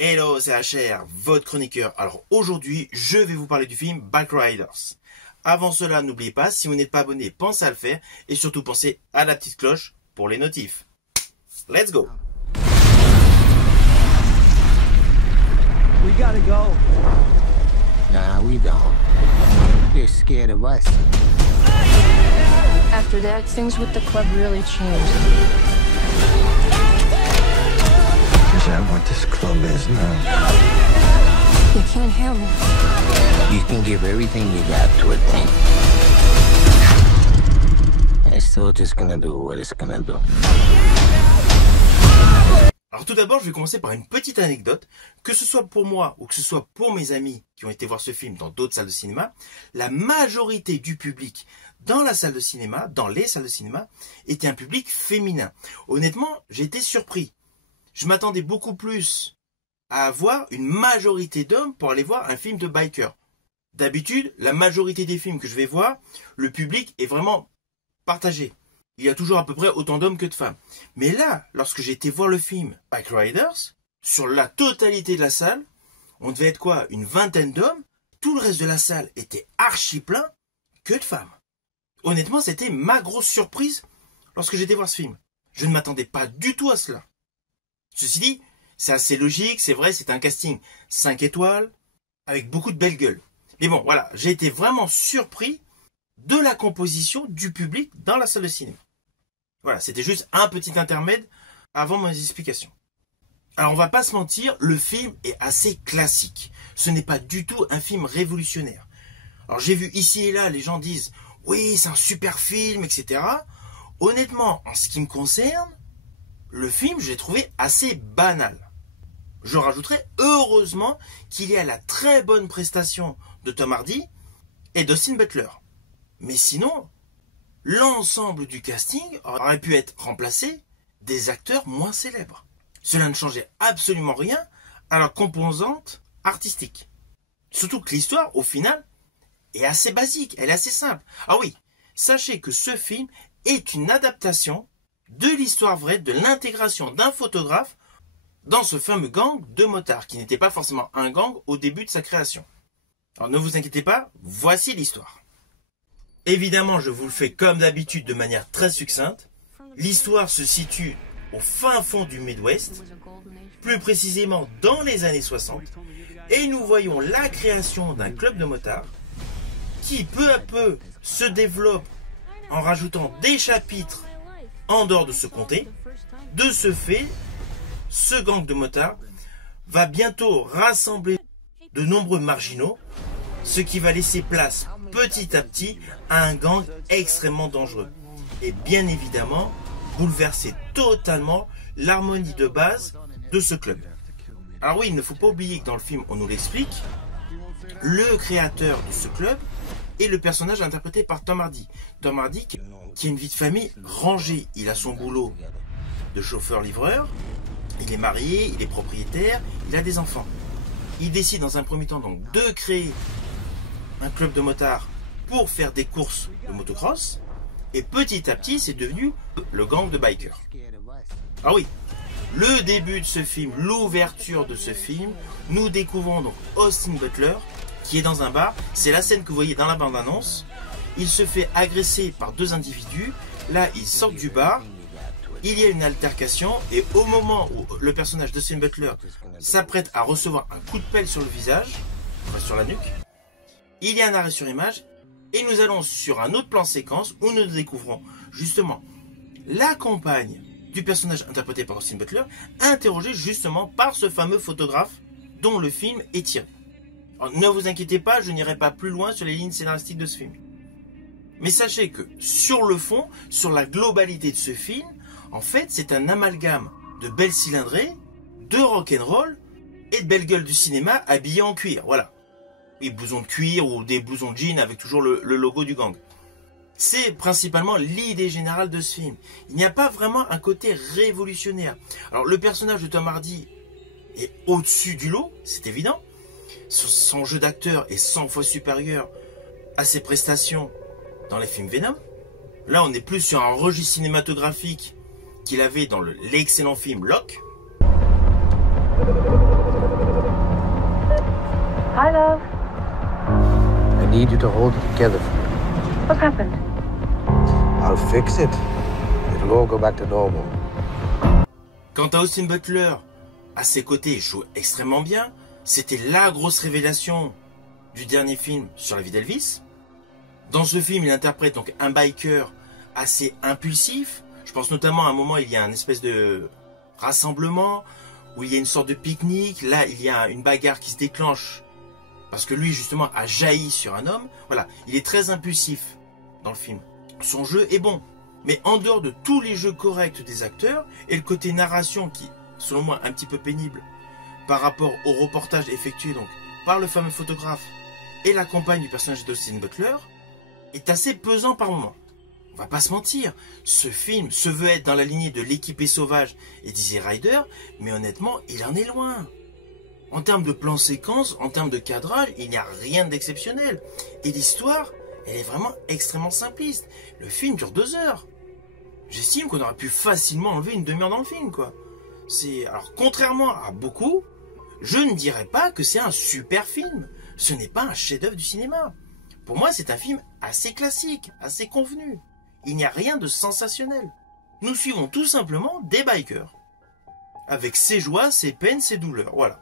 Hello, c'est HR, votre chroniqueur. Alors aujourd'hui, je vais vous parler du film Backriders. Avant cela, n'oubliez pas, si vous n'êtes pas abonné, pensez à le faire et surtout pensez à la petite cloche pour les notifs. Let's go! We gotta go. Nah, we don't. They're scared of us. After that, things with the club really changed. Is that what this club is now? You can't handle it. You can give everything you got to a thing. And it's still just gonna do what it's gonna do. Alors tout d'abord, je vais commencer par une petite anecdote. Que ce soit pour moi ou que ce soit pour mes amis qui ont été voir ce film dans d'autres salles de cinéma, la majorité du public dans la salle de cinéma, dans les salles de cinéma, était un public féminin. Honnêtement, j'ai été surpris. Je m'attendais beaucoup plus à avoir une majorité d'hommes pour aller voir un film de biker. D'habitude, la majorité des films que je vais voir, le public est vraiment partagé. Il y a toujours à peu près autant d'hommes que de femmes. Mais là, lorsque j'ai été voir le film Backriders, sur la totalité de la salle, on devait être quoi, une vingtaine d'hommes, tout le reste de la salle était archi plein que de femmes. Honnêtement, c'était ma grosse surprise lorsque j'étais voir ce film. Je ne m'attendais pas du tout à cela. Ceci dit, c'est assez logique, c'est vrai, c'est un casting 5 étoiles, avec beaucoup de belles gueules. Mais bon, voilà, j'ai été vraiment surpris de la composition du public dans la salle de cinéma. Voilà, c'était juste un petit intermède avant mes explications. Alors on va pas se mentir, le film est assez classique. Ce n'est pas du tout un film révolutionnaire. Alors j'ai vu ici et là, les gens disent « Oui, c'est un super film, etc. » Honnêtement, en ce qui me concerne, le film, je l'ai trouvé assez banal. Je rajouterais heureusement qu'il y a la très bonne prestation de Tom Hardy et d'Austin Butler. Mais sinon, l'ensemble du casting aurait pu être remplacé des acteurs moins célèbres. Cela ne changeait absolument rien à leur composante artistique. Surtout que l'histoire, au final, est assez basique, elle est assez simple. Ah oui, sachez que ce film est une adaptation de l'histoire vraie de l'intégration d'un photographe dans ce fameux gang de motards, qui n'était pas forcément un gang au début de sa création. Alors ne vous inquiétez pas, voici l'histoire. Évidemment, je vous le fais comme d'habitude de manière très succincte. L'histoire se situe au fin fond du Midwest, plus précisément dans les années 60, et nous voyons la création d'un club de motards qui peu à peu se développe en rajoutant des chapitres en dehors de ce comté. De ce fait, ce gang de motards va bientôt rassembler de nombreux marginaux, ce qui va laisser place petit à petit à un gang extrêmement dangereux et bien évidemment bouleverser totalement l'harmonie de base de ce club. Alors oui, il ne faut pas oublier que dans le film, on nous l'explique, le créateur de ce club est le personnage interprété par Tom Hardy. Tom Hardy qui a une vie de famille rangée. Il a son boulot de chauffeur-livreur, il est marié, il est propriétaire, il a des enfants. Il décide dans un premier temps donc de créer un club de motards pour faire des courses de motocross. Et petit à petit, c'est devenu le gang de bikers. Ah oui, le début de ce film, l'ouverture de ce film, nous découvrons donc Austin Butler qui est dans un bar. C'est la scène que vous voyez dans la bande-annonce. Il se fait agresser par deux individus. Là, ils sortent du bar. Il y a une altercation et au moment où le personnage d'Austin Butler s'apprête à recevoir un coup de pelle sur le visage, enfin sur la nuque, il y a un arrêt sur image et nous allons sur un autre plan séquence où nous découvrons justement la compagne du personnage interprété par Austin Butler, interrogée justement par ce fameux photographe dont le film est tiré. Alors, ne vous inquiétez pas, je n'irai pas plus loin sur les lignes scénaristiques de ce film. Mais sachez que sur le fond, sur la globalité de ce film, en fait, c'est un amalgame de belles cylindrées, de rock'n'roll et de belles gueules du cinéma habillées en cuir. Voilà. Et blousons de cuir ou des blousons de jean avec toujours le logo du gang. C'est principalement l'idée générale de ce film. Il n'y a pas vraiment un côté révolutionnaire. Alors, le personnage de Tom Hardy est au-dessus du lot, c'est évident. Son jeu d'acteur est 100 fois supérieur à ses prestations dans les films Venom. Là, on est plus sur un registre cinématographique qu'il avait dans l'excellent film Locke. love. I need you to hold it together for me. What's happened? I'll fix it. It'll all go back to normal. Quant à Austin Butler, à ses côtés, il joue extrêmement bien. C'était la grosse révélation du dernier film sur la vie d'Elvis. Dans ce film, il interprète donc un biker assez impulsif. Je pense notamment à un moment, il y a un espèce de rassemblement où il y a une sorte de pique-nique. Là, il y a une bagarre qui se déclenche parce que lui, justement, a jailli sur un homme. Voilà, il est très impulsif dans le film. Son jeu est bon. Mais en dehors de tous les jeux corrects des acteurs et le côté narration qui, selon moi, un petit peu pénible par rapport au reportage effectué donc par le fameux photographe et la compagne du personnage d'Austin Butler, est assez pesant par moments. On va pas se mentir, ce film se veut être dans la lignée de L'équipé sauvage et d'Easy Rider, mais honnêtement, il en est loin. En termes de plan séquence, en termes de cadrage, il n'y a rien d'exceptionnel. Et l'histoire, elle est vraiment extrêmement simpliste. Le film dure 2 heures. J'estime qu'on aurait pu facilement enlever une demi-heure dans le film, quoi. Alors, contrairement à beaucoup, je ne dirais pas que c'est un super film. Ce n'est pas un chef-d'œuvre du cinéma. Pour moi, c'est un film assez classique, assez convenu. Il n'y a rien de sensationnel. Nous suivons tout simplement des bikers. Avec ses joies, ses peines, ses douleurs, voilà.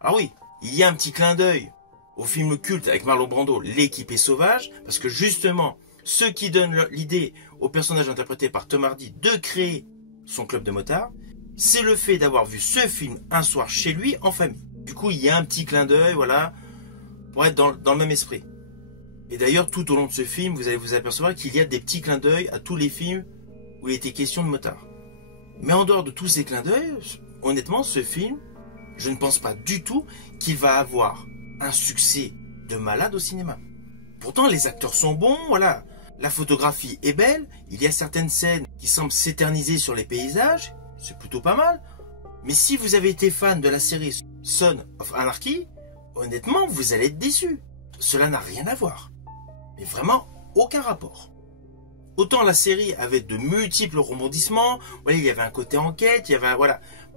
Ah oui, il y a un petit clin d'œil au film culte avec Marlon Brando, L'équipé sauvage, parce que justement, ce qui donne l'idée au personnage interprété par Tom Hardy de créer son club de motards, c'est le fait d'avoir vu ce film un soir chez lui en famille. Du coup, il y a un petit clin d'œil, voilà, pour être dans le même esprit. Et d'ailleurs, tout au long de ce film, vous allez vous apercevoir qu'il y a des petits clins d'œil à tous les films où il était question de motards. Mais en dehors de tous ces clins d'œil, honnêtement, ce film, je ne pense pas du tout qu'il va avoir un succès de malade au cinéma. Pourtant, les acteurs sont bons, voilà. La photographie est belle, il y a certaines scènes qui semblent s'éterniser sur les paysages, c'est plutôt pas mal. Mais si vous avez été fan de la série Son of Anarchy, honnêtement, vous allez être déçu. Cela n'a rien à voir. Mais vraiment, aucun rapport. Autant la série avait de multiples rebondissements, voilà, il y avait un côté enquête, il y avait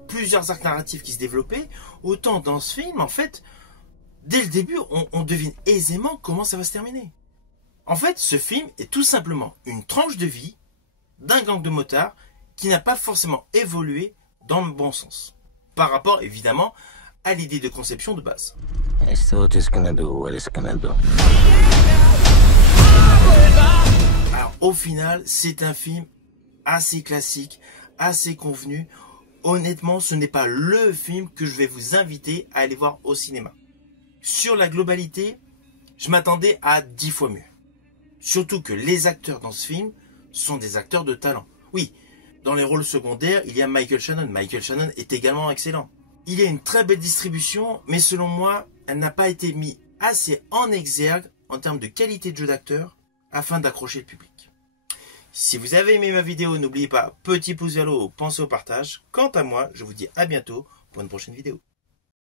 plusieurs arcs narratifs qui se développaient, autant dans ce film, en fait, dès le début, on devine aisément comment ça va se terminer. En fait, ce film est tout simplement une tranche de vie d'un gang de motards qui n'a pas forcément évolué dans le bon sens. Par rapport, évidemment, à l'idée de conception de base. It's still just gonna do what it's gonna do. Alors, au final, c'est un film assez classique, assez convenu. Honnêtement, ce n'est pas le film que je vais vous inviter à aller voir au cinéma. Sur la globalité, je m'attendais à 10 fois mieux. Surtout que les acteurs dans ce film sont des acteurs de talent. Oui, dans les rôles secondaires, il y a Michael Shannon. Michael Shannon est également excellent. Il y a une très belle distribution, mais selon moi, elle n'a pas été mise assez en exergue en termes de qualité de jeu d'acteur afin d'accrocher le public. Si vous avez aimé ma vidéo, n'oubliez pas, petit pouce vers le haut, pensez au partage. Quant à moi, je vous dis à bientôt pour une prochaine vidéo.